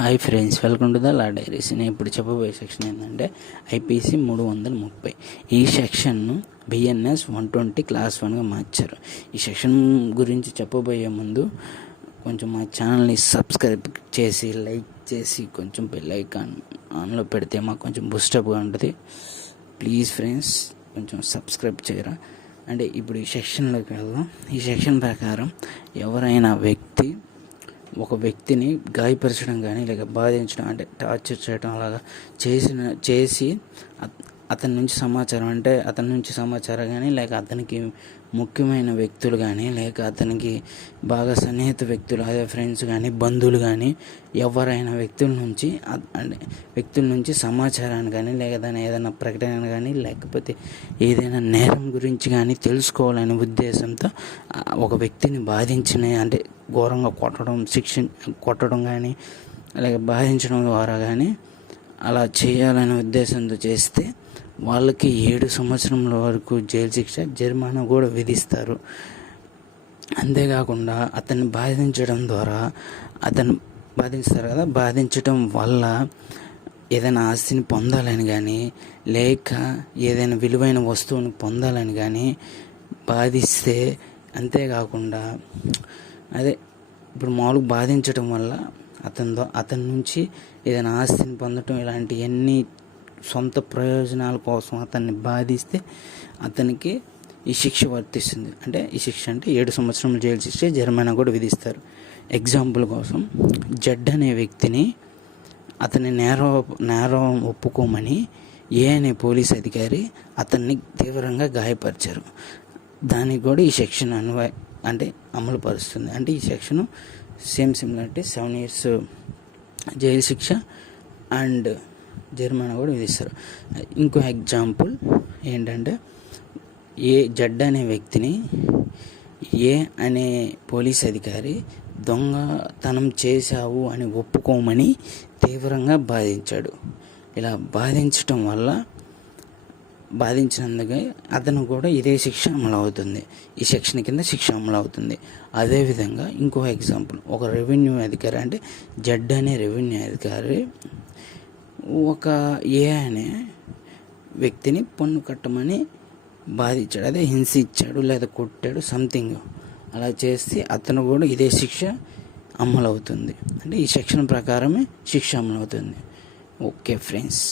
Hi friends, welcome to the law diaries. నేను ఇప్పుడు చెప్పబోయే సెక్షన్ ఏంటంటే ఐపీసీ 330. ఈ సెక్షన్ను బిఎన్ఎస్ 120 క్లాస్ 1గా మార్చారు. ఈ సెక్షన్ గురించి చెప్పబోయే ముందు కొంచెం మా ఛానల్ని సబ్స్క్రైబ్ చేసి లైక్ చేసి కొంచెం బెల్ ఐకాన్ ఆన్లో పెడితే మాకు కొంచెం బూస్టప్గా ఉంటుంది. ప్లీజ్ ఫ్రెండ్స్, కొంచెం సబ్స్క్రైబ్ చేయరా. అంటే ఇప్పుడు ఈ సెక్షన్లోకి వెళ్దాం. ఈ సెక్షన్ ప్రకారం ఎవరైనా ఒక వ్యక్తిని గాయపరచడం కానీ లేక బాధించడం అంటే టార్చర్ చేయడం అలాగా చేసి అతని నుంచి సమాచారం కానీ లేక అతనికి ముఖ్యమైన వ్యక్తులు కానీ లేక అతనికి బాగా సన్నిహిత వ్యక్తులు అదే ఫ్రెండ్స్ కానీ బంధువులు కానీ ఎవరైనా వ్యక్తుల నుంచి సమాచారాన్ని కానీ లేక దాని ఏదైనా ప్రకటన కానీ లేకపోతే ఏదైనా నేరం గురించి కానీ తెలుసుకోవాలనే ఉద్దేశంతో ఒక వ్యక్తిని బాధించిన అంటే ఘోరంగా కొట్టడం కానీ లేక బాధించడం ద్వారా కానీ అలా చేయాలనే ఉద్దేశంతో చేస్తే వాళ్ళకి 7 సంవత్సరముల వరకు జైలు శిక్ష, జరిమానా కూడా విధిస్తారు. అంతేకాకుండా అతన్ని బాధించడం వల్ల ఏదైనా ఆస్తిని పొందాలని కానీ లేక ఏదైనా విలువైన వస్తువుని పొందాలని కానీ బాధిస్తే, అంతేకాకుండా ఇప్పుడు మామూలుగా బాధించడం వల్ల అతని నుంచి ఏదైనా ఆస్తిని పొందటం ఇలాంటివన్నీ సొంత ప్రయోజనాల కోసం అతన్ని బాధిస్తే అతనికి ఈ శిక్ష వర్తిస్తుంది. అంటే ఈ శిక్ష అంటే 7 సంవత్సరముల జైలు శిక్ష, జరిమానా కూడా విధిస్తారు. ఎగ్జాంపుల్ కోసం జడ్ అనే వ్యక్తిని అతని నేరం ఒప్పుకోమని అనే పోలీస్ అధికారి అతన్ని తీవ్రంగా గాయపరిచారు. దానికి కూడా ఈ సెక్షన్ అమలు పరుస్తుంది. అంటే ఈ సెక్షన్ సిమిలారిటీ 7 years జైలు శిక్ష అండ్ జరిమానా కూడా విధిస్తారు. ఇంకో ఎగ్జాంపుల్ ఏంటంటే జడ్ అనే వ్యక్తిని అనే పోలీస్ అధికారి దొంగతనం చేశావు అని ఒప్పుకోమని తీవ్రంగా బాధించాడు. ఇలా బాధించినందుకు అతను కూడా ఇదే శిక్ష అమలు అవుతుంది. ఈ సెక్షన్ కింద శిక్ష అమలు అవుతుంది. అదేవిధంగా ఇంకో ఎగ్జాంపుల్, ఒక రెవెన్యూ అధికారి అంటే జడ్ అనే రెవెన్యూ అధికారి ఒక అనే వ్యక్తిని పన్ను కట్టమని బాధించాడు, అదే హింసించాడు లేదా కొట్టాడు సంథింగ్. అలా చేస్తే అతను కూడా ఇదే శిక్ష అమలు అవుతుంది. అంటే ఈ సెక్షన్ ప్రకారమే శిక్ష అమలు అవుతుంది. Okay friends.